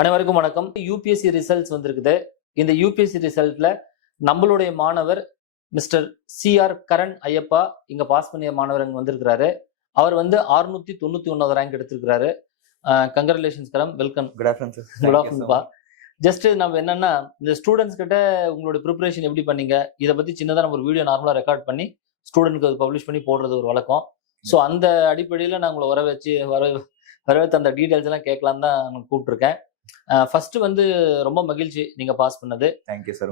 அனைவருக்கும் வணக்கம். UPSC results வந்திருக்குது. இந்த யூபிஎஸ்சி ரிசல்ட்ல நம்மளுடைய மாணவர் மிஸ்டர் சிஆர் கரண் ஐயப்பா இங்க பாஸ் பண்ணிய மாணவர் இங்க வந்திருக்கிறாரு. அவர் வந்து 691 ரேங்க் எடுத்திருக்கிறாரு. Congratulations Karan, welcome. Good afternoon sir. Good ஆஃப்டர்நூன்பா. ஜஸ்ட் நம்ம என்னன்னா, இந்த ஸ்டூடெண்ட்ஸ் கிட்ட உங்களோட ப்ரிப்பரேஷன் எப்படி பண்ணீங்க இதை பத்தி சின்னதாக நம்ம ஒரு வீடியோ நார்மலா ரெக்கார்ட் பண்ணி ஸ்டூடெண்ட்க்கு அது பப்ளிஷ் பண்ணி போடுறது ஒரு வழக்கம். ஸோ அந்த அடிப்படையில் நான் உங்களை வரவேற்று அந்த டீடைல்ஸ் எல்லாம் கேட்கலாம் தான் நான் கூப்பிட்டுருக்கேன். ஃபர்ஸ்ட் வந்து ரொம்ப மகிழ்ச்சி நீங்க பாஸ் பண்ணது. Thank you sir.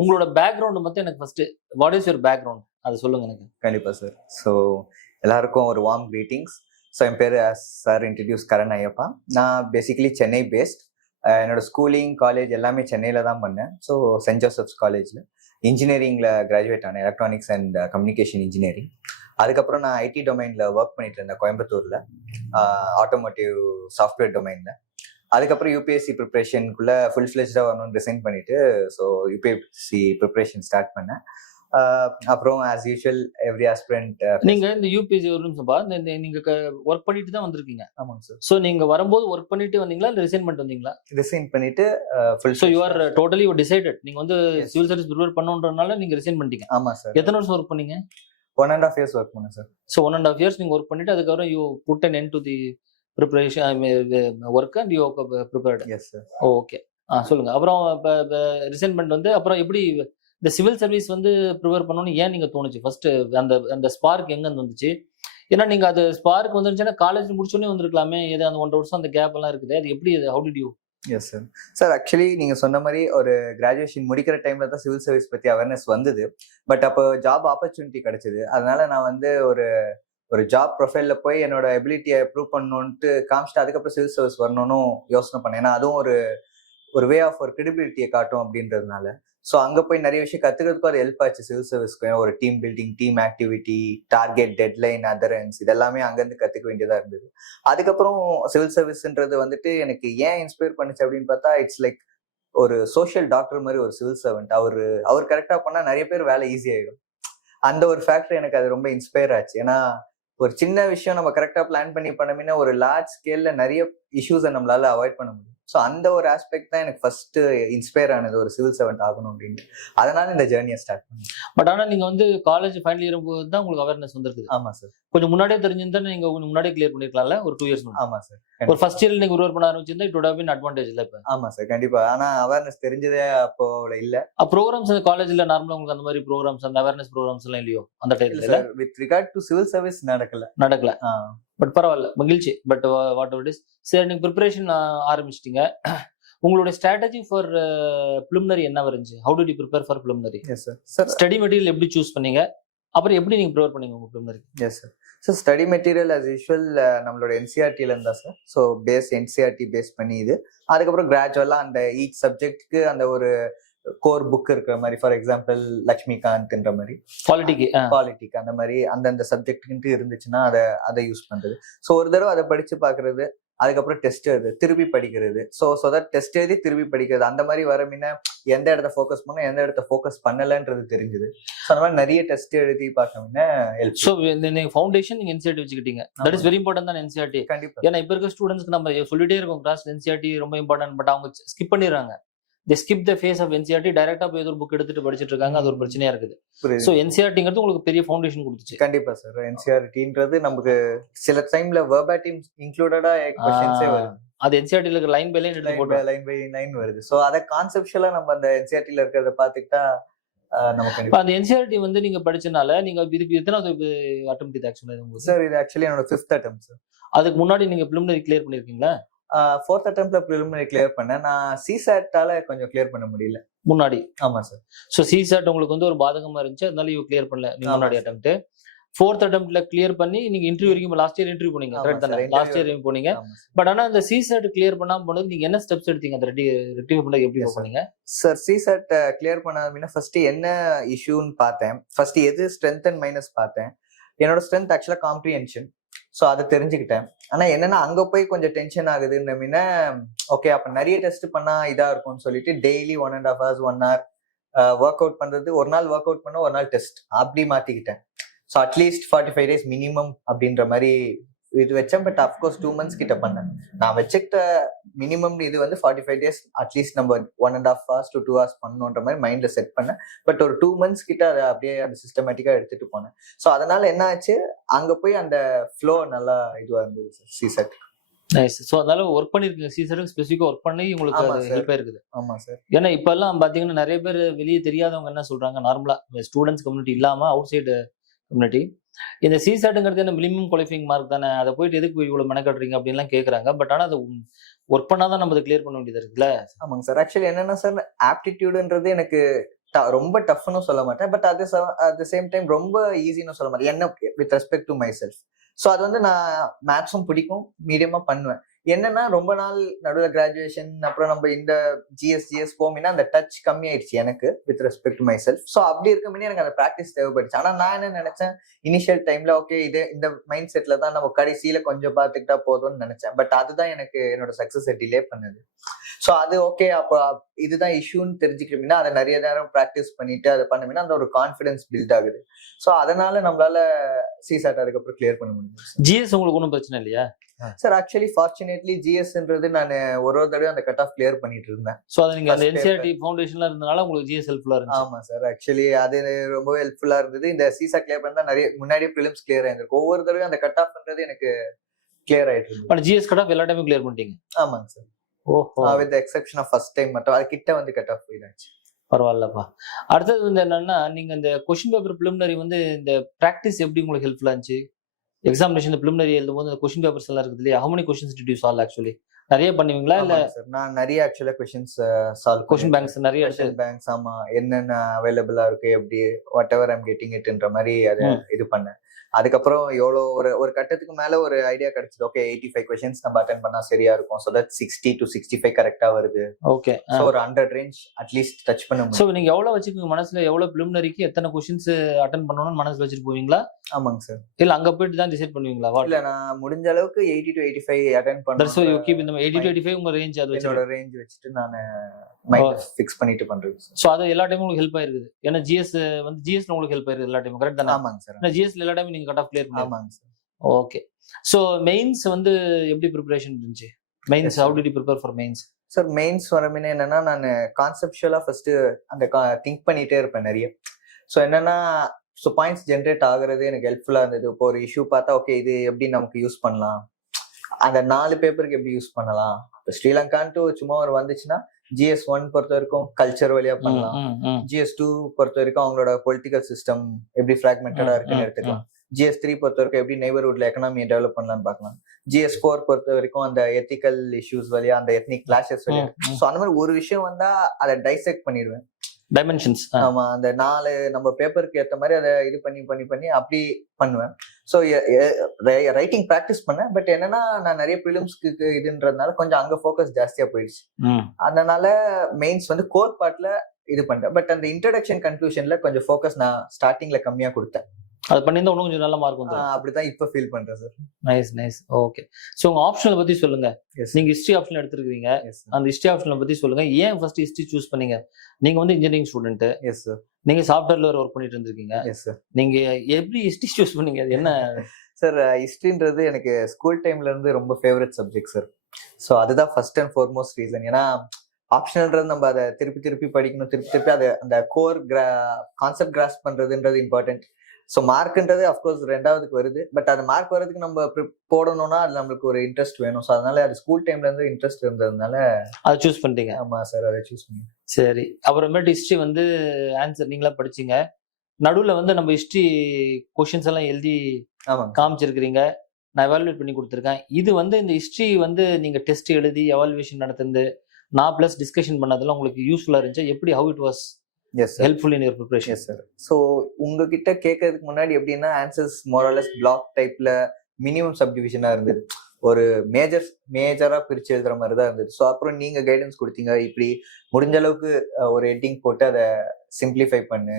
உங்களோட பேக்ரவுண்ட் மட்டும் எனக்கு first, what is your background அதை சொல்லுங்க எனக்கு. கண்டிப்பா சார். ஸோ எல்லாருக்கும் ஒரு வார்ம் கிரீட்டிங்ஸ். ஸோ என் பேர் சார் இன்ட்ரடியூஸ் கரண் ஐயப்பா. நான் பேசிக்கலி சென்னை பேஸ்ட். என்னோட ஸ்கூலிங் காலேஜ் எல்லாமே சென்னையில தான் பண்ணேன். ஸோ சென்ட் ஜோசப்ஸ் காலேஜ்ல இன்ஜினியரிங்ல கிராஜுவேட் ஆனேன், எலக்ட்ரானிக்ஸ் அண்ட் கம்யூனிகேஷன் இன்ஜினியரிங். அதுக்கப்புறம் நான் ஐடி டொமைன்ல ஒர்க் பண்ணிட்டு இருந்தேன் கோயம்புத்தூர்ல, ஆட்டோமோட்டிவ் சாஃப்ட்வேர் டொமைன்ல. அதுக்கப்புறம் யூபிஎஸ்சி ப்ரிப்பரேஷனுக்குள்ள ஃபுல் ஃபிளெஜ்டா வரணும்னு டிசைன் பண்ணிட்டு ஸோ யூபிஎஸ்சி ப்ரிப்பரேஷன் ஸ்டார்ட் பண்ணேன். அப்புறம் ஆஸ் யூஷுவல் எவ்ரி ஆஸ்பிரண்ட். நீங்க இந்த யூபிஎஸ்சி ஒரு நிமிஷம்பா, நீங்க ஒர்க் பண்ணிட்டு தான் வந்திருக்கீங்க. ஆமாங்க சார். ஸோ நீங்க வரும்போது ஒர்க் பண்ணிட்டு வந்தீங்களா இல்லை ரிசைன் பண்ணிட்டு வந்தீங்களா? ரிசைன் பண்ணிட்டு full. So you are totally decided. நீங்க வந்து சிவில் சர்வீஸ் ப்ரிப்பேர் பண்ணணுன்றதுனால நீங்க ரிசைன் பண்ணிட்டீங்க. ஆமா சார். எத்தனை வருஷம் ஒர்க் பண்ணீங்க? 1.5 years ஒர்க் பண்ணேன் சார். ஸோ 1.5 years நீங்க ஒர்க் பண்ணிட்டு அதுக்கப்புறம் you put an end to the preparation work and you prepared. Yes sir. Okay, சொல்லுங்க. அப்புறம் ரிசைன் பண்ணிட்டு வந்து அப்புறம் எப்படி இந்த சிவில் சர்வீஸ் வந்து ப்ரிப்பேர் பண்ணணும்னு ஏன் நீங்க தோணுச்சு? ஃபர்ஸ்ட் அந்த அந்த ஸ்பார்க் எங்க வந்துச்சு? ஏன்னா நீங்க அது ஸ்பார்க் வந்துருச்சுன்னா காலேஜ் முடிச்சோடனே வந்திருக்கலாமே. ஏதோ அந்த 1.5 வருஷம் அந்த கேப் எல்லாம் இருக்குது, அது எப்படி? How did you? Yes sir. Sir actually நீங்க சொன்ன மாதிரி ஒரு கிராஜுவேஷன் முடிக்கிற டைம்ல தான் சிவில் சர்வீஸ் பத்தி அவேர்னஸ் வந்தது. பட் அப்போ ஜாப் ஆப்பர்ச்சுனிட்டி கிடைச்சது. அதனால நான் வந்து ஒரு ஜாப் ப்ரொஃபைல்ல போய் என்னோட எபிலிட்டியை ப்ரூவ் பண்ணணும்ட்டு காமிச்சிட்டு அதுக்கப்புறம் சிவில் சர்வீஸ் வரணும்னு யோசனை பண்ணேன். ஏன்னா அதுவும் ஒரு வே ஆஃப் ஒரு கிரெடிபிலிட்டியை காட்டும் அப்படின்றதுனால. ஸோ அங்கே போய் நிறைய விஷயம் கற்றுக்கிறதுக்கும் அது ஹெல்ப் ஆச்சு சிவில் சர்வீஸ்க்கு. ஒரு team building, team activity, target, deadline, adherence இதெல்லாமே அங்கேருந்து கற்றுக்க வேண்டியதாக இருந்தது. அதுக்கப்புறம் சிவில் சர்வீஸ்ன்றது வந்துட்டு எனக்கு ஏன் இன்ஸ்பயர் பண்ணுச்சு அப்படின்னு பார்த்தா, இட்ஸ் லைக் ஒரு சோஷியல் டாக்டர் மாதிரி ஒரு சிவில் சர்வெண்ட். அவர் கரெக்டாக பண்ணால் நிறைய பேர் வேலை ஈஸியாகிடும். அந்த ஒரு ஃபேக்டர் எனக்கு அது ரொம்ப இன்ஸ்பயர் ஆச்சு. ஏன்னா ஒரு சின்ன விஷயம் நம்ம கரெக்டாக பிளான் பண்ணி பண்ணோம்னா ஒரு லார்ஜ் ஸ்கேல்ல நிறைய இஷ்யூஸை நம்மளால அவாய்ட் பண்ண முடியும். ஸோ அந்த ஒரு ஆஸ்பெக்ட் தான் எனக்கு ஃபர்ஸ்ட் இன்ஸ்பயர் ஆனது, ஒரு சிவில் சர்வெண்ட் ஆகணும் அப்படின்ட்டு. அதனால இந்த ஜேர்னியை ஸ்டார்ட் பண்ணேன். பட் ஆனால் நீங்க வந்து காலேஜ் ஃபைனல் இயர் போது தான் உங்களுக்கு அவேர்னஸ் வந்திருக்குது. ஆமா சார். கொஞ்சம் முன்னாடியே தெரிஞ்சிருந்தா நீங்க முன்னாடியே கிளியர் பண்ணிருக்கலாம்ல, ஒரு 2 years. ஆமா சார். ஒரு ஃபர்ஸ்ட் இயர்ல நீங்க ப்ரிப்பேர் பண்ண ஆரம்பிச்சிருந்தா it would have been advantage இல்ல இப்ப? ஆமா சார், கண்டிப்பா. ஆனா அவேர்னஸ் தெரிஞ்சதே அப்போ இல்ல. ப்ரோக்ராம்ஸ் அந்த காலேஜ்ல நார்மலா உங்களுக்கு அந்த மாதிரி ப்ரோக்ராம்ஸ், அந்த அவேர்னஸ் ப்ரோக்ராம்ஸ் எல்லாம் இல்லையோ அந்த டைம்ல? With regard to civil service நடக்கல. பட் பரவாயில்ல, மகிழ்ச்சி. But whatever it is, சரி நீங்க ப்ரிப்பரேஷன் ஆரம்பிச்சிட்டீங்க. உங்களுடைய ஸ்ட்ராட்டஜி ஃபார் பிலிமினரி என்ன இருந்துச்சு? How did you prepare for preliminary? Yes sir. Study material எப்படி சூஸ் பண்ணீங்க? அப்புறம் எப்படி நீங்க ப்ரிப்பேர் பண்ணீங்க உங்க preliminary? Yes sir. So study material as usual நம்மளோட என்சிஆர்டில இருந்தா சார். ஸோ என்சிஆர்டி பேஸ் பண்ணி இது. அதுக்கப்புறம் கிராஜுவலா அந்த ஈச் சப்ஜெக்ட்க்கு அந்த ஒரு கோர் புக் இருக்கிற மாதிரி, ஃபார் எக்ஸாம்பிள் லக்ஷ்மிகாந்த்ன்ற மாதிரி பாலிட்டிக் அந்த மாதிரி அந்தந்த சப்ஜெக்ட்க்கு இருந்துச்சுன்னா அதை யூஸ் பண்றது. ஸோ ஒரு தடவை அதை படிச்சு பாக்குறது, அதுக்கப்புறம் டெஸ்ட் எழுது, திருப்பி படிக்கிறது. ஸோ தட் டெஸ்ட் எழுதி திருப்பி படிக்கிறது. அந்த மாதிரி வரமின்னா எந்த இடத்த ஃபோக்கஸ் பண்ண, எந்த இடத்த ஃபோக்கஸ் பண்ணலன்றது தெரிஞ்சுது. ஸோ அந்த மாதிரி நிறைய டெஸ்ட் எழுதி பார்க்கணும்னா ஹெல்ப். ஸோ நீங்க ஃபவுண்டேஷன் நீங்க என்சிஆர்டி வச்சுக்கிட்டீங்க. தட் இஸ் வெரி இம்பார்ட்டன்ட் தான் என்சிஆர்டி. கண்டிப்பா. ஏன்னா இப்ப இருக்க ஸ்டூடெண்ட்ஸ்க்கு நம்ம சொல்லிட்டே இருக்கோம் கிளாஸ் என்சிஆர்டி ரொம்ப இம்பார்ட்டன்ட். பட் அவங்க ஸ்கிப் பண்ணிடுறாங்க. they skip the phase of NCERT, டைரக்டா போய் ஒரு புக் எடுத்துட்டு படிச்சிட்டு இருக்காங்க. அது ஒரு பிரச்சனையா இருக்குது. சோ NCERTங்கிறது உங்களுக்கு பெரிய ஃபவுண்டேஷன் கொடுத்துச்சு. கண்டிப்பா சார். NCERTன்றது நமக்கு சில டைம்ல வெர்பாட்டிம் இன்க்ளூடடா क्वेश्चंसே வருது. அது NCERTல இருக்க லைன் பை லைன் எடுத்து போட்டு லைன் பை லைன் வருது. சோ அத கான்செப்சுவலா நம்ம அந்த NCERTல இருக்கிறத பாத்துக்கிட்டா நமக்கு அந்த NCERT வந்து நீங்க படிச்சனால நீங்க இதுக்கு எத்தனாவது அட்டெம்ப்ட் இது ஆக்சுவலா? சார் இது ஆக்சுவலி என்னோட 5th attempt சார். அதுக்கு முன்னாடி நீங்க பிலிமினரி கிளியர் பண்ணிருக்கீங்களா? 4th attemptல preliminary கிளியர் பண்ணேன். நான் CSAT-ஆல கொஞ்சம் கிளியர் பண்ண முடியல முன்னாடி. ஆமா சார். சோ CSAT உங்களுக்கு வந்து ஒரு பாதகமா இருந்துச்சு, அதனால யூ கிளியர் பண்ணல நீங்க முன்னாடி அட்டெம்ப்ட். 4th attemptல கிளியர் பண்ணி நீங்க இன்டர்வியூ வரைக்கும் லாஸ்ட் இயர் இன்டர்வியூ போனீங்க. கரெக்ட் தானே? லாஸ்ட் இயர் போனீங்க. பட் ஆனா அந்த CSAT கிளியர் பண்ணாம போனது நீங்க என்ன ஸ்டெப்ஸ் எடுத்தீங்க? அந்த ரெக்டிஃபை பண்ண எப்படி பண்ணீங்க? சார் CSAT கிளியர் பண்ணாம ஃபர்ஸ்ட் என்ன இஷ்யூன்னு பார்த்தேன். ஃபர்ஸ்ட் எது ஸ்ட்ரென்த் அண்ட் மைனஸ் பார்த்தேன். என்னோட ஸ்ட்ரென்த் ஆக்சுவலா காம்ப்ரிஹென்ஷன். ஸோ அதை தெரிஞ்சுக்கிட்டேன். ஆனா என்னன்னா அங்க போய் கொஞ்சம் டென்ஷன் ஆகுதுன்னு ஓகே அப்ப நிறைய டெஸ்ட் பண்ணா இதா இருக்கும்னு சொல்லிட்டு daily 1.5 hours 1 hour work out பண்றது. ஒரு நாள் ஒர்க் அவுட் பண்ண, ஒரு நாள் டெஸ்ட், அப்படி மாத்திக்கிட்டேன். ஸோ அட்லீஸ்ட் 45 days மினிமம் அப்படின்ற மாதிரி இது வச்சேன். பட் அஃப்கோர்ஸ் 2 months கிட்ட பண்ணேன். நான் வச்சுக்கிட்ட மினிமம் இது வந்து 45 days அட்லீஸ்ட் நம்ம 1.5 hours to 2 hours பண்ணணுன்ற மாதிரி மைண்ட்ல செட் பண்ணேன். பட் ஒரு 2 months கிட்ட அதை அப்படியே அந்த சிஸ்டமேட்டிக்கா எடுத்துட்டு போனேன். ஸோ அதனால என்ன ஆச்சு, அங்க போய் அந்த ஃப்ளோ நல்லா இதுவா இருந்தது சார் சிசெட். நைஸ். ஸோ அதனால ஒர்க் பண்ணிருக்கீங்க, சிசெட் ஸ்பெசிஃபிக்கா ஒர்க் பண்ணி உங்களுக்கு ஆமா அது சார். ஹெல்ப் ஆயிருக்குது. ஆமா சார். ஏன்னா இப்ப எல்லாம் பாத்தீங்கன்னா நிறைய பேர் வெளியே தெரியாதவங்க என்ன சொல்றாங்க, நார்மலா ஸ்டூடெண்ட்ஸ் கம்யூனிட்டி இல்லாம அவுட் சைடு கம்யூனிட்டி, இந்த சிசெட்ங்கிறது என்ன மினிமம் குவாலிஃபைங் மார்க் தானே, அதை போயிட்டு எதுக்கு இவ்வளவு மெனக்கட்டுறீங்க அப்படின்லாம் கேக்குறாங்க. பட் ஆனா அது ஒர்க் பண்ணாதான் நம்ம அதை கிளியர் பண்ண வேண்டியது இருக்குல்ல. ஆமாங்க சார். ஆக்சுவலி என்னன்னா சார், ஆப்டிடியூடுன்றது எனக்கு ரொம்ப டஃப்னு சொல்ல மாட்டேன். But at the same time ரொம்ப ஈஸின்னு சொல்ல மாட்டேன், என்ன with respect to my self. So அது வந்து நான் மேத்ஸும் பிடிக்கும், மீடியமா பண்ணுவேன். என்னன்னா ரொம்ப நாள் நடுவில் கிராஜுவேஷன் அப்புறம் நம்ம இந்த ஜிஎஸ் போமினா அந்த டச் கம்மி ஆயிடுச்சு எனக்கு with respect to my self. So அப்படி இருக்க முன்னே எனக்கு அந்த ப்ராக்டிஸ் தேவைப்படுச்சு. ஆனால் நான் என்ன நினைச்சேன், இனிஷியல் டைம்ல ஓகே இது இந்த மைண்ட் செட்ல தான் நம்ம கடைசியில கொஞ்சம் பார்த்துக்கிட்டா போதும்னு நினைச்சேன். பட் அதுதான் எனக்கு என்னோட சக்சஸை டிலே பண்ணுது. ஸோ அது ஓகே, அப்போ இதுதான் இஷ்யூன்னு தெரிஞ்சுக்கிட்டோம்னா அதை நிறைய நேரம் ப்ராக்டிஸ் பண்ணிட்டு அதை பண்ணோம்னா அந்த ஒரு கான்ஃபிடன்ஸ் பில்ட் ஆகுது. ஸோ அதனால நம்மளால சிசெட் அதுக்கப்புறம் கிளியர் பண்ண முடியும். ஜிஎஸ் உங்களுக்கு ஒன்றும் பிரச்சனை இல்லையா சார்? ஆக்சுவலி ஃபார்ச்சுனேட்லி ஜிஎஸ்ன்றது நான் ஒரு தடவை அந்த கட் ஆஃப் கிளியர் பண்ணிட்டு இருந்தேன். ஸோ அது நீங்க அந்த என்சிஆர்டி ஃபவுண்டேஷன்ல இருந்தனால உங்களுக்கு ஜிஎஸ் ஹெல்ப்ஃபுல்லா இருந்துச்சு. ஆமா சார். ஆக்சுவலி அது ரொம்ப ஹெல்ப்ஃபுல்லா இருந்தது. இந்த சிசெட் கிளியர் பண்ணா நிறைய முன்னாடியே ப்ரிலிம்ஸ் கிளியர் ஆயிருக்கும். ஒவ்வொரு தடவை அந்த கட் ஆஃப்ன்றது எனக்கு கிளியர் ஆயிட்டு இருக்கு. பட் ஜிஎஸ் கட் ஆஃப் எல்லா டைமும் கிளியர் பண்ணிட்டீங்க? ஆமாங்க சார். ஓஹோ. With the exception of first time மட்டும் அது கிட்ட வந்து கட் ஆஃப் போயிடுச்சு. பரவாயில்லப்பா. அடுத்தது வந்து என்னன்னா, நீங்க இந்த கொஸ்டின் பேப்பர் பிலிமினரி வந்து இந்த பிராக்டிஸ் எப்படி உங்களுக்கு ஹெல்ப்ஃபுல்லா இருந்துச்சு? எக்ஸாமினேஷன் பிலிமினரி எழுதும்போது அந்த கொஸ்டின் பேப்பர்ஸ் எல்லாம் இருக்குது இல்லையா, how many questions did you solve actually? நிறைய பண்ணுவீங்களா இல்ல? சார் நான் நிறைய ஆக்சுவலா क्वेश्चंस சால்வ் கொஸ்டின் பேங்க்ஸ் நிறைய கொஸ்டின் பேங்க்ஸ். ஆமா, என்னென்ன அவைலபிளா இருக்கு, எப்படி வாட் எவர் ஐம் கெட்டிங் இட்ன்ற மாதிரி அதை இது பண்ணேன். அதுக்கப்புறம் எவ்வளோ ஒரு கட்டத்துக்கு மேல ஒரு ஐடியா கிடைச்சது. ஓகே 85 questions நம்ம அட்டெண்ட் பண்ணா சரியா இருக்கும். ஸோ தட் 60 to 65 கரெக்டா வருது. ஓகே. ஸோ ஒரு 100 ரேஞ்ச் அட்லீஸ்ட் டச் பண்ண முடியும். ஸோ நீங்க எவ்வளவு வச்சுக்கோங்க மனசுல, எவ்வளவு பிலிமினரிக்கு எத்தனை கொஸ்டின்ஸ் அட்டெண்ட் பண்ணணும்னு மனசுல வச்சுட்டு போவீங்களா? ஆமாங்க சார். இல்ல அங்க போயிட்டு தான் டிசைட் பண்ணுவீங்களா? இல்ல நான் முடிஞ்ச அளவுக்கு 80 to 85 அட்டெண்ட் பண்றேன். சோ யூ கீப் இந்த 80 to 85 85 உங்க ரேஞ்ச், அது என்னோட ரேஞ்ச் வச்சிட்டு நான் மைண்ட் ஃபிக்ஸ் பண்ணிட்டு பண்றேன். சோ அது எல்லா டைமும் உங்களுக்கு ஹெல்ப் ஆயிருக்குது. ஏன்னா ஜிஎஸ் வந்து ஜிஎஸ்ல உங்களுக்கு ஹெல்ப் ஆயிருக்குது எல்லா டைமும், கரெக்ட் தானே? ஆமாங்க சார். ஏன்னா ஜிஎஸ்ல எல்லா டைமும் நீங்க கட் ஆஃப் கிளியர் பண்ணீங்க. ஆமாங்க சார். ஓகே. சோ மெயின்ஸ் வந்து எப்படி ப்ரிப்பரேஷன் இருந்துச்சு? Mains how did you prepare for mains? சார் மெயின்ஸ் வரமினே என்னன்னா, நான் கான்செப்சுவலா ஃபர்ஸ்ட் அந்த திங்க் பண்ணிட்டே இருப்பேன் நிறைய. ஸோ என்னன்னா, ஸோ பாயிண்ட்ஸ் ஜென்ரேட் ஆகுறது எனக்கு ஹெல்ப்ஃபுல்லா இருந்தது. இப்போ ஒரு இஷ்யூ பார்த்தா ஓகே இது எப்படி நமக்கு யூஸ் பண்ணலாம், அந்த 4 பேப்பருக்கு எப்படி யூஸ் பண்ணலாம். இப்போ ஸ்ரீலங்கான்ட்டு சும்மா ஒரு வந்துச்சுன்னா GS1 பொறுத்த வரைக்கும் கல்ச்சர் வழியா பண்ணலாம். GS2 பொறுத்த வரைக்கும் அவங்களோட பொலிட்டிக்கல் சிஸ்டம் எப்படி ஃபிராக்மெண்டடா இருக்குன்னு எடுத்துக்கலாம். GS3 பொறுத்த வரைக்கும் எப்படி நெய்பர்ஹுட்ல எக்கனாமியை டெவலப் பண்ணலாம்னு பார்க்கலாம். GS4 பொறுத்த வரைக்கும் அந்த எத்திக்கல் இஷ்யூஸ் வழியா, அந்த எத்னிக் கிளாஷஸ் வழியா. ஸோ அந்த மாதிரி ஒரு விஷயம் வந்தா அதை டைசெக்ட் பண்ணிடுவேன். டைமென்ஷன்ஸ். ஆமா, அந்த 4 நம்ம பேப்பருக்கு ஏத்த மாதிரி அதை இது பண்ணி அப்படி பண்ணுவேன். ஸோ ரைட்டிங் ப்ராக்டிஸ் பண்ணேன். பட் என்னன்னா, நான் நிறைய ப்ரிலிம்ஸ்க்கு இதுன்றதுனால கொஞ்சம் அங்க ஃபோக்கஸ் ஜாஸ்தியா போயிடுச்சு. அதனால மெயின்ஸ் வந்து கோர் பார்ட்ல இது பண்ணிட்டேன். பட் அந்த இன்ட்ரடக்ஷன் கன்க்ளூஷன்ல கொஞ்சம் ஃபோக்கஸ் நான் ஸ்டார்டிங்ல கம்மியா கொடுத்தேன். அது பண்ணியிருந்தா இன்னும் கொஞ்சம் நல்ல மார்க் வந்து. அப்படிதான் இப்ப ஃபீல் பண்றேன் சார். நைஸ். ஓகே. சோ உங்க ஆப்ஷனை பத்தி சொல்லுங்க. நீங்க ஹிஸ்டரி ஆப்ஷன் எடுத்துருக்கீங்க. அந்த ஹிஸ்டரி ஆப்ஷனை பத்தி சொல்லுங்க. ஏன் ஃபர்ஸ்ட் ஹிஸ்டரி சூஸ் பண்ணீங்க? நீங்க வந்து இன்ஜினியரிங் ஸ்டூடெண்ட். Yes sir. நீங்க சாஃப்ட்வேர்ல ஒர்க் பண்ணிட்டு இருந்திருக்கீங்க. Yes sir. நீங்க எப்படி ஹிஸ்டரி சூஸ் பண்ணீங்க? அது என்ன சார்? ஹிஸ்டரின்றது எனக்கு ஸ்கூல் டைம்ல இருந்து ரொம்ப ஃபேவரட் சப்ஜெக்ட் சார். ஸோ அதுதான் ஃபர்ஸ்ட் அண்ட் ஃபார்மோஸ்ட் ரீசன். ஏன்னா ஆப்ஷனல்ன்றது நம்ம அதை திருப்பி படிக்கணும், திருப்பி அதை அந்த கோர் கான்செப்ட் கிராஸ் பண்றதுன்றது இம்பார்ட்டன்ட். ஸோ மார்க்ன்றது அஃப்கோர்ஸ் 2வதுக்கு வருது. பட் அந்த மார்க் வரதுக்கு நம்ம போடணும்னா அது நம்மளுக்கு ஒரு இன்ட்ரெஸ்ட் வேணும். ஸோ அதனால அது ஸ்கூல் டைம்ல இருந்து இன்ட்ரெஸ்ட் இருந்ததுனால அதை சூஸ் பண்ணிட்டீங்க. ஆமா சார், அதை சூஸ் பண்ணி. சரி, அப்புறமேட்டு ஹிஸ்டரி வந்து ஆன்சர் நீங்களா படிச்சீங்க. நடுவில் வந்து நம்ம ஹிஸ்டரி கொஸ்டின்ஸ் எல்லாம் எழுதி காமிச்சிருக்கிறீங்க, நான் எவாலுவேட் பண்ணி கொடுத்துருக்கேன். இது வந்து இந்த ஹிஸ்டரி வந்து நீங்க டெஸ்ட் எழுதி எவாலுவேஷன் நடத்துறது, நான் பிளஸ் டிஸ்கஷன் பண்ணதெல்லாம் உங்களுக்கு யூஸ்ஃபுல்லா இருந்துச்சு? எப்படி, how it was helpful in your preparation? Yes sir. So உங்ககிட்ட கேட்கறதுக்கு முன்னாடி எப்படின்னா ஆன்சர்ஸ் மோரலஸ் பிளாக் டைப்ல மினிமம் சப்டிவிஷனா இருந்தது. ஒரு மேஜரா பிரிச்சு எழுதுற மாதிரி தான் இருந்தது. ஸோ அப்புறம் நீங்க கைடன்ஸ் கொடுத்தீங்க, இப்படி முடிஞ்ச அளவுக்கு ஒரு ஹெட்டிங் போட்டு அதை சிம்பிளிஃபை பண்ணு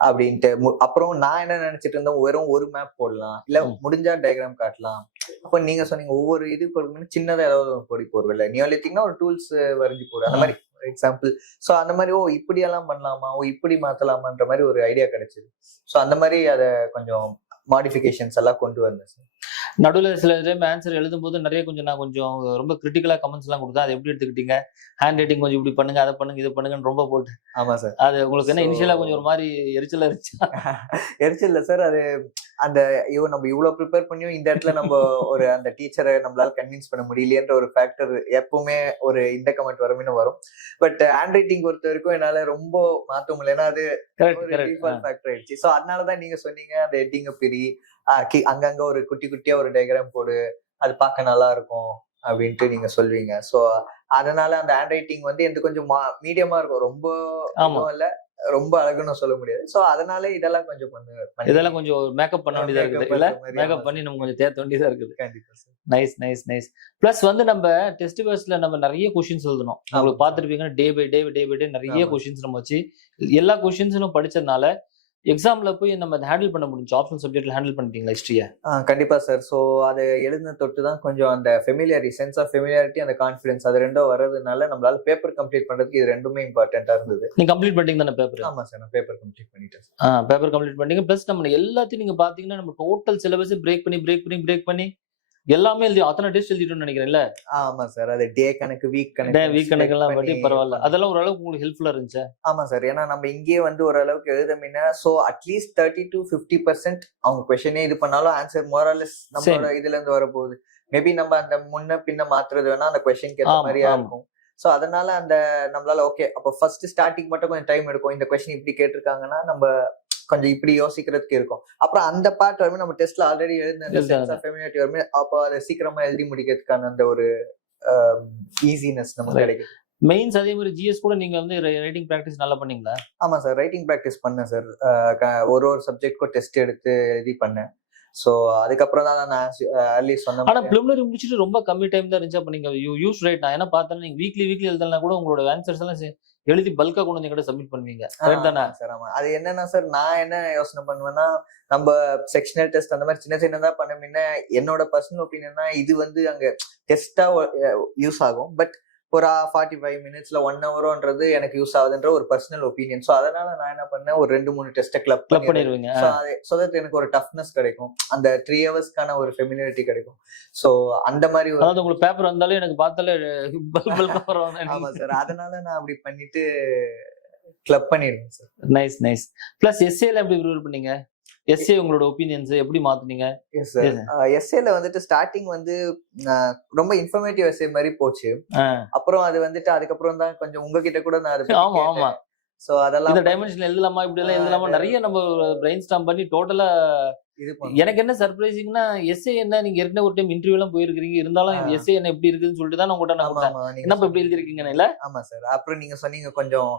அப்படின்ட்டு. அப்புறம் நான் என்ன நினைச்சிட்டு இருந்தேன், வெறும் ஒரு மேப் போடலாம், இல்ல முடிஞ்சா டயக்ராம் காட்டலாம். அப்ப நீங்க சொன்னீங்க ஒவ்வொரு இது போடும்போது சின்னதா ஏதாவது பொடி போடுவில்ல, நியோலித்திக்னா ஒரு டூல்ஸ் வரைஞ்சி போடு, அந்த மாதிரி எக்ஸாம்பிள். ஸோ அந்த மாதிரி இப்படி எல்லாம் பண்ணலாமா, இப்படி மாத்தலாமான்ற மாதிரி ஒரு ஐடியா கிடைச்சது. ஸோ அந்த மாதிரி அதை கொஞ்சம் மாடிஃபிகேஷன்ஸ் எல்லாம் கொண்டு வந்தேன் சார். நடுவுல சில டைம் ஆன்சர் எழுதும்போது நிறைய நான் கொஞ்சம் ரொம்ப கிரிட்டிக்கலா கமெண்ட்ஸ் எல்லாம் கொடுத்தேன். அதை எப்படி எடுத்துக்கிட்டீங்க? ஹேண்ட் ரைட்டிங் கொஞ்சம் இப்படி பண்ணுங்க, அதை பண்ணுங்க, இது பண்ணுங்கன்னு ரொம்ப போட்டு. ஆமா சார். அது உங்களுக்கு என்ன So- இனிஷியலா கொஞ்சம் ஒரு மாதிரி எரிச்சலா இருந்துச்சா? எரிச்சல் இல்ல சார். அது அந்த நம்ம இவ்வளவு ப்ரிப்பேர் பண்ணியும் இந்த இடத்துல நம்ம ஒரு அந்த டீச்சரை நம்மளால கன்வின்ஸ் பண்ண முடியலையன்ற ஒரு ஃபேக்டர் எப்பவுமே ஒரு இந்த கமெண்ட் வரமே வரும். பட் ஹேண்ட் ரைட்டிங் பொறுத்த வரைக்கும் என்னால ரொம்ப மாத்த முடியல. ஏன்னா அது கரெக்ட் ஒரு கரெக்ட். டிஃபால்ட் ஃபேக்டர் ஆயிடுச்சு. சோ அதனாலதான் நீங்க சொன்னீங்க அந்த ஹெட்டிங் பிரி அங்கங்க ஒரு குட்டி குட்டியா ஒரு டயக்ராம் போடு, அது பார்க்க நல்லா இருக்கும் அப்படின்ட்டு நீங்க சொல்வீங்க. சோ அதனால அந்த ஹேண்ட் ரைட்டிங் வந்து எனக்கு கொஞ்சம் மீடியமா இருக்கும். ரொம்ப ஆமா. இதுவும் இல்ல, ரொம்ப அழகுன்னு சொல்ல முடியாது. சோ அதனால இதெல்லாம் கொஞ்சம் இதெல்லாம் கொஞ்சம் மேக்கப் பண்ண வேண்டியதா இருக்குது Makeup இல்ல? பண்ற மாதிரி. மேக்கப் ஆமா பண்ணி நம்ம கொஞ்சம் தேத்த வேண்டியதா இருக்குது. கண்டிப்பா sir. Nice nice nice. Plus நம்ம டெஸ்ட் பேஸ்ல நம்ம நிறைய கொஸ்டின்ஸ் எழுதணும். ஆமா உங்களுக்கு sir. பார்த்துருப்பீங்கன்னா டே பை டே நிறைய ஆமா. கொஸ்டின்ஸ் நம்ம வச்சு எல்லா கொஸ்டின்ஸும் படிச்சதுனால எக்ஸாம்ல போய் நம்ம ஹேண்டில் பண்ண முடிஞ்சு. ஆப்ஷனல் சப்ஜெக்ட்ல ஹேண்டில் பண்ணிட்டீங்களா ஹிஸ்டரியை? கண்டிப்பா சார். சோ அதை எழுதின தொட்டு தான் கொஞ்சம் அந்த சென்ஸ் ஆஃப் ஃபெமிலியாரிட்டி, அந்த கான்ஃபிடன்ஸ் அது ரெண்டும் வர்றதுனால நம்மளால பேப்பர் கம்ப்ளீட் பண்றதுக்கு இது ரெண்டுமே இம்பார்ட்டன்டா இருந்தது. நீங்க கம்ப்ளீட் பண்ணிட்டீங்க தானே பேப்பர்? ஆமா சார், நான் பேப்பர் கம்ப்ளீட் பண்ணிட்டேன் சார். பேப்பர் கம்ப்ளீட் பண்ணிட்டீங்க. பிளஸ் நம்ம எல்லாத்தையும் நீங்க பாத்தீங்கன்னா நம்ம டோட்டல் சிலபஸ் பிரேக் பண்ணி எல்லாமே எழுதி அத்தனை டெஸ்ட் எழுதிட்டோம்னு நினைக்கிறேன்ல? ஆமா சார். அது டே கணக்கு, வீக் வீக் கணக்கு எல்லாம் பத்தி பண்ணி பரவாயில்ல. அதெல்லாம் ஓரளவுக்கு உங்களுக்கு ஹெல்ப்ஃபுல்லா இருந்துச்சு. ஆமா சார். ஏன்னா நம்ம இங்கேயே வந்து ஓரளவுக்கு எழுதமின்னா சோ அட்லீஸ்ட் 30 to 50% அவங்க கொஸ்டினே இது பண்ணாலும் ஆன்சர் மோரலஸ் நம்மளோட இதுல இருந்து வரப்போகுது. மேபி நம்ம அந்த முன்ன பின்ன மாத்துறது வேணா அந்த கொஸ்டினுக்கு ஏற்ற ஆமா, மாதிரியா ஆமா. இருக்கும். சோ அதனால அந்த நம்மளால ஓகே அப்ப ஃபர்ஸ்ட் ஸ்டார்டிங் மட்டும் கொஞ்சம் டைம் எடுக்கும். இந்த கொஸ்டின் இப்படி கேட்டிருக்காங்கன்னா நம்ம கொஞ்சம் இப்படி யோசிக்கிறதுக்கு இருக்கும். அப்புறம் அந்த பார்ட் வரும்போது நம்ம டெஸ்ட்ல ஆல்ரெடி எழுதின சென்ஸ் ஆஃப் ஃபெமிலியாரிட்டி வரும்போது அப்போ அதை சீக்கிரமா எழுதி முடிக்கிறதுக்கான அந்த ஒரு ஈஸினஸ் நமக்கு கிடைக்கும். மெயின்ஸ் அதே மாதிரி ஜிஎஸ் கூட நீங்க ரைட்டிங் பிராக்டிஸ் நல்லா பண்ணீங்களா? ஆமா சார், ரைட்டிங் பிராக்டிஸ் பண்ணேன் சார். ஒரு சப்ஜெக்ட்க்கும் டெஸ்ட் எடுத்து எழுதி பண்ணேன். சோ அதுக்கப்புறம் தான் நான் அர்லி சொன்ன ஆனா பிலிமினரி முடிச்சிட்டு ரொம்ப கம்மி டைம் தான் இருந்துச்சு. அப்ப நீங்க யூஸ் ரைட் நான் என்ன பார்த்தேன், நீங்க வீக்லி எழுதலாம் கூட உங்களோட ஆன்சர்ஸ் எல்லாம் எழுதி பல்கா கொண்டு வந்து கூட சப்மிட் பண்ணுவீங்க. கரெக்ட் தானே சார்? ஆமா. அது என்னன்னா சார், நான் என்ன யோசனை பண்ணுவேன்னா நம்ம செக்ஷனல் டெஸ்ட் அந்த மாதிரி சின்னதா பண்ண முன்ன என்னோட பர்சனல் ஒப்பீனியன்னா இது வந்து அங்க டெஸ்டா யூஸ் ஆகும். பட் ஒரு 45 மினிட்ஸ்ல 1 ஹவரோன்றது எனக்கு யூஸ் ஆகுதுன்ற ஒரு பர்சனல் ஒப்பீனியன். சோ அதனால நான் என்ன பண்ணேன், ஒரு 2-3 டெஸ்ட்டை கிளப் பண்ணிடுவீங்க. சோ தட் எனக்கு ஒரு டஃப்னஸ் கிடைக்கும், அந்த 3 ஹவர்ஸ்க்கான ஒரு ஃபெமிலியாரிட்டி கிடைக்கும். சோ அந்த மாதிரி ஒரு அதாவது உங்களுக்கு பேப்பர் வந்தாலே எனக்கு பார்த்தாலே ஆமா சார். அதனால நான் அப்படி பண்ணிட்டு கிளப் பண்ணிடுவேன் சார். Nice nice. பிளஸ் எஸ்ஏல எப்படி ப்ரிப்பேர் பண்ணீங்க? எஸ்ஏ உங்களோட ஒப்பீனியன்ஸ் எப்படி மாத்துனீங்க? Yes sir. எஸ்ஏல வந்துட்டு ஸ்டார்டிங் வந்து ரொம்ப இன்ஃபர்மேட்டிவ் எஸ்ஏ மாதிரி போச்சு. அப்புறம் அது வந்துட்டு அதுக்கப்புறம் தான் கொஞ்சம் உங்ககிட்ட கூட நான் அதை ஆமா ஆமா சோ அதெல்லாம் இந்த டைமென்ஷன் எழுதலாமா இப்படி எல்லாம் எழுதலாமா நிறைய நம்ம பிரெயின் ஸ்டார்ம் பண்ணி டோட்டலா. எனக்கு என்ன சர்ப்ரைசிங்னா எஸ்ஏ என்ன நீங்க ஏற்கனவே ஒரு டைம் இன்டர்வியூ எல்லாம் போயிருக்கீங்க, இருந்தாலும் எஸ்ஏ என்ன எப்படி இருக்குன்னு சொல்லிட்டு தான் உங்ககிட்ட நான் கொடுத்தேன். என்ன இப்படி எழுதிருக்கீங்க இல்ல? ஆமா சார். அப்புறம் நீங்க சொன்னீங்க கொஞ்சம்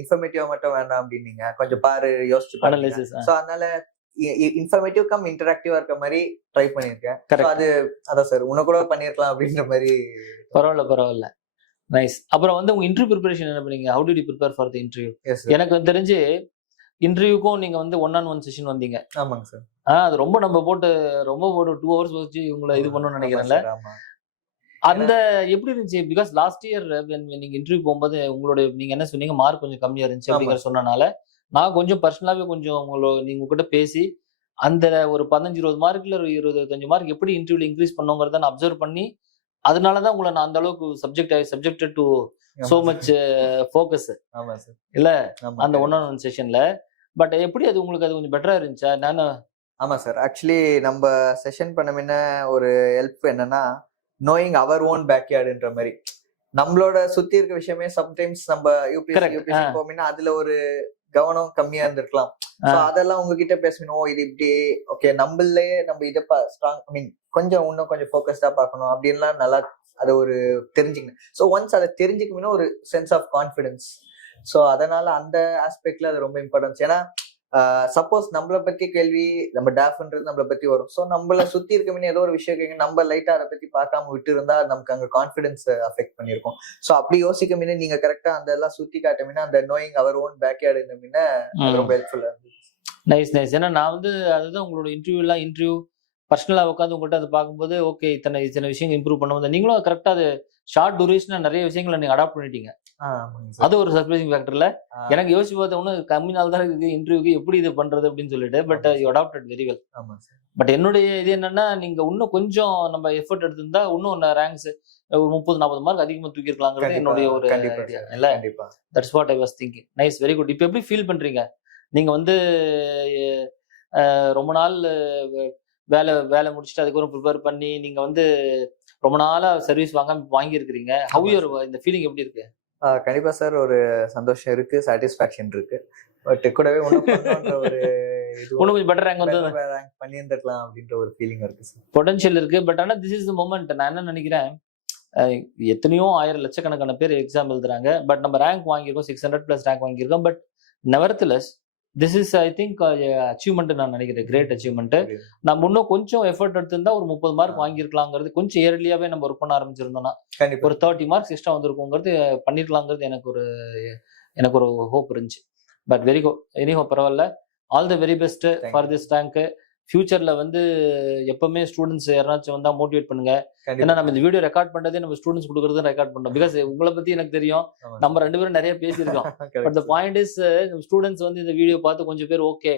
இன்ஃபர்மேட்டிவா மட்டும் வேண்டாம் அப்படின்னீங்க, கொஞ்சம் பாரு யோசிச்சு அனலைசிஸ். சோ அதனால இன்ஃபர்மேட்டிவ் கம் இன்டராக்டிவா இருக்க மாதிரி ட்ரை பண்ணிருக்கேன். அது அதான் சார் உன்ன கூட பண்ணிருக்கலாம் அப்படின்ற மாதிரி. பரவாயில்ல. நைஸ். அப்புறம் உங்க இன்டர்வியூ ப்ரிப்பரேஷன் என்ன பண்ணீங்க? How did you prepare for the interview? எனக்கு தெரிஞ்சு இன்டர்வியூக்கும் நீங்க 1-on-1 செஷன் வந்தீங்க. ஆமாங்க சார். அது ரொம்ப நம்ம போட்டு 2 ஹவர்ஸ் வச்சு உங்களை இது பண்ணணும்னு நினைக்கிறேன்ல. அந்த எப்படி இருந்துச்சு? பிகாஸ் லாஸ்ட் இயர் நீங்க இன்டர்வியூ போகும்போது நீங்க என்ன சொன்னீங்க, மார்க் கொஞ்சம் கம்மியா இருந்துச்சு அப்படிங்கிற சொன்னனால நான் கொஞ்சம் பர்சனலாவே கொஞ்சம் நீங்க உங்ககிட்ட பேசி அந்த ஒரு 15-20 மார்க்ல 25 மார்க் எப்படி இன்டர்வியூல இன்க்ரீஸ் பண்ணுங்கிறத நான் அப்சர்வ் பண்ணி அதனாலதான் உங்களை நான் அந்த அளவுக்கு subjected to so much focus இல்ல அந்த 1-on-1 செஷன்ல. பட் எப்படி அது உங்களுக்கு அது கொஞ்சம் பெட்டரா இருந்துச்சா? ஆமா சார். ஆக்சுவலி நம்ம செஷன் பண்ண முன்ன ஒரு ஹெல்ப் என்னன்னா, நோயிங் அவர் ஓன் பேக்யார்டுன்ற மாதிரி நம்மளோட சுத்தி இருக்க விஷயமே சம்டைம்ஸ் நம்ம யூபிஎஸ்சி போமினா அதுல ஒரு கவனம் கம்மியா இருந்திருக்கலாம். அதெல்லாம் உங்ககிட்ட பேசணும், இது இப்படி ஓகே நம்மளே நம்ம இதை ஸ்ட்ராங் கொஞ்சம் இன்னும் கொஞ்சம் ஃபோக்கஸ்டா பார்க்கணும் அப்படின்லாம் நல்லா அதை ஒரு தெரிஞ்சுக்கணும். ஸோ ஒன்ஸ் அதை தெரிஞ்சுக்கணும்னா ஒரு சென்ஸ் ஆஃப் கான்ஃபிடன்ஸ். ஸோ அதனால அந்த ஆஸ்பெக்ட்ல அது ரொம்ப இம்பார்ட்டன்ஸ். ஏன்னா சப்போஸ் நம்மளை பத்தி கேள்வி நம்ம டேஃப்ன்றது நம்மளை பத்தி வரும். ஸோ நம்மளை சுத்தி இருக்க ஏதோ ஒரு விஷயம் கேட்க நம்ம லைட்டா அதை பத்தி பார்க்காம விட்டு இருந்தா நமக்கு அங்க கான்ஃபிடன்ஸ் அஃபெக்ட் பண்ணிருக்கும். ஸோ அப்படி யோசிக்க மீனே நீங்க கரெக்டா அந்த எல்லாம் சுத்தி காட்ட மீனா அந்த நோயிங் அவர் ஓன் பேக்யார்டு இந்த மீனா ரொம்ப ஹெல்ப்ஃபுல்லா இருந்துச்சு. நைஸ். ஏன்னா நான் அதுதான் உங்களோட இன்டர்வியூ பர்சனலா உட்காந்து உங்கள்கிட்ட அதை பார்க்கும்போது ஓகே இத்தனை விஷயங்கள் இம்ப்ரூவ் பண்ணும்போது நீங்களும் கரெக்டா அது ஷார்ட் டூரேஷன் நிறைய விஷயங்களை நீங்க அடாப்ட் பண்ணிட்டீங்க. அது ஒரு சர்ப்ரைசிங் ஃபேக்டர்ல எனக்கு யோசிச்சு பார்த்த ஒண்ணு கம்மி நாள் தான் இருக்கு இன்டர்வியூக்கு எப்படி இது பண்றது அப்படின்னு சொல்லிட்டு. But you adapted very well. But என்னுடைய இது என்னன்னா நீங்க இன்னும் கொஞ்சம் நம்ம எஃபர்ட் எடுத்திருந்தா இன்னும் ரேங்க்ஸ் ஒரு 30-40 மார்க் அதிகமா தூக்கி இருக்கலாங்கிறது என்னுடைய ஒரு ஐடியா. இல்ல that's what I was thinking. Nice, very good. இப்போ எப்படி ஃபீல் பண்றீங்க? நீங்க வந்து ரொம்ப நாள் வேலை முடிச்சுட்டு அதுக்கப்புறம் ப்ரிப்பேர் பண்ணி நீங்க வந்து ரொம்ப நாளா சர்வீஸ் வாங்கியிருக்கிறீங்க. ஹவ் யுவர் இந்த ஃபீலிங் எப்படி இருக்கு? கண்டிப்பா சார், ஒரு சந்தோஷம் இருக்கு, சாட்டிஸ்ஃபேக்ஷன் இருக்கு. பட் கூடவே ஒரு கொஞ்சம் பெட்டர் ரேங்க் வந்து பண்ணியிருந்திருக்கலாம் அப்படின்ற ஒரு ஃபீலிங் இருக்கு சார். பொட்டன்ஷியல் இருக்கு. பட் ஆனா திஸ் இஸ் தி மொமெண்ட். நான் என்ன நினைக்கிறேன், எத்தனையோ 1000 லட்சக்கணக்கான பேர் எக்ஸாம் எழுதுறாங்க. பட் நம்ம ரேங்க் வாங்கியிருக்கோம், 600+ ரேங்க் வாங்கியிருக்கோம். But nevertheless this is I think achievement நான் நினைக்கிறேன், கிரேட் அச்சீவ்மெண்ட். நம்ம இன்னும் கொஞ்சம் எஃபர்ட் எடுத்திருந்தா ஒரு 30 மார்க் வாங்கியிருக்கலாங்கிறது, கொஞ்சம் இயர்லியாவே நம்ம ஒர்க் பண்ண ஆரம்பிச்சிருந்தோம்னா ஒரு 30 மார்க்ஸ் எக்ஸ்ட்ரா வந்திருக்குங்கிறது பண்ணிருக்கலாங்கிறது எனக்கு ஒரு ஹோப் இருந்துச்சு. But very good. எனிஹோ பரவாயில்ல. All the very best for this rank. ஃபியூச்சர்ல வந்து எப்பவுமே ஸ்டூடெண்ட்ஸ் யாராச்சும் வந்தா மோட்டிவேட் பண்ணுங்க. ஏன்னா நம்ம இந்த வீடியோ ரெக்கார்ட் பண்றதே நம்ம ஸ்டூடெண்ட்ஸ் கொடுக்கறது ரெக்கார்ட் பண்ணோம். பிகாஸ் உங்களை பத்தி எனக்கு தெரியும், நம்ம 2 பேரும் நிறைய பேசியிருக்கோம். But the point is students வந்து இந்த வீடியோ பார்த்து கொஞ்சம் பேர் ஓகே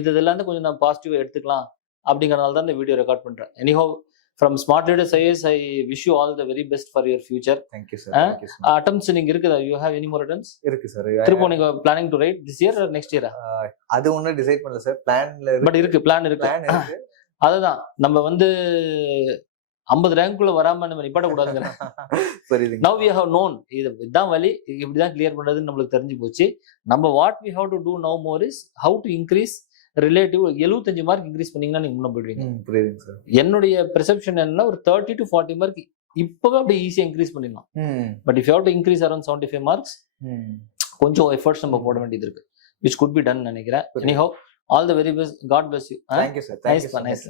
இதெல்லாம் கொஞ்சம் நான் பாசிட்டிவா எடுத்துக்கலாம் அப்படிங்கறதுனால தான் இந்த வீடியோ ரெக்கார்ட் பண்றேன். Anyhow from smart leaders IS I wish you all the very best for your future. Thank you sir. Attempts நீங்க இருக்குதா? You have any more attempts? இருக்கு சார். திரும்ப நீங்க planning to right this year R next year? அது ஒண்ணும் decide பண்ணல sir. பிளான்ல but இருக்கு, பிளான் இருக்கு. அதுதான் நம்ம வந்து 50 ரேங்க்குள்ள வராம நம்ம நிப்பாட்ட கூடாதுங்க. Now we have known இதுதான் வழி, இப்படிதான் கிளியர் பண்றதுன்னு நம்மளுக்கு தெரிஞ்சு போச்சு. நம்ம what we have to do now more is how to increase relative 75 mark increase பண்ணீங்கன்னா நீங்க முன்ன போயிடுவீங்க. புரியுதுங்க சார். என்னுடைய பெர்செப்ஷன் என்னன்னா ஒரு 30 to 40 மார்க் இப்பவே அப்படியே ஈஸியா இன்க்ரீஸ் பண்ணிடலாம். But if you have to increase around 75 marks கொஞ்சம் எஃபர்ட்ஸ் நம்ம போட வேண்டியது இருக்கு, which could be done நினைக்கிறேன். Anyhow, all the very best. God bless you. Thank you sir. Thank you. Nice.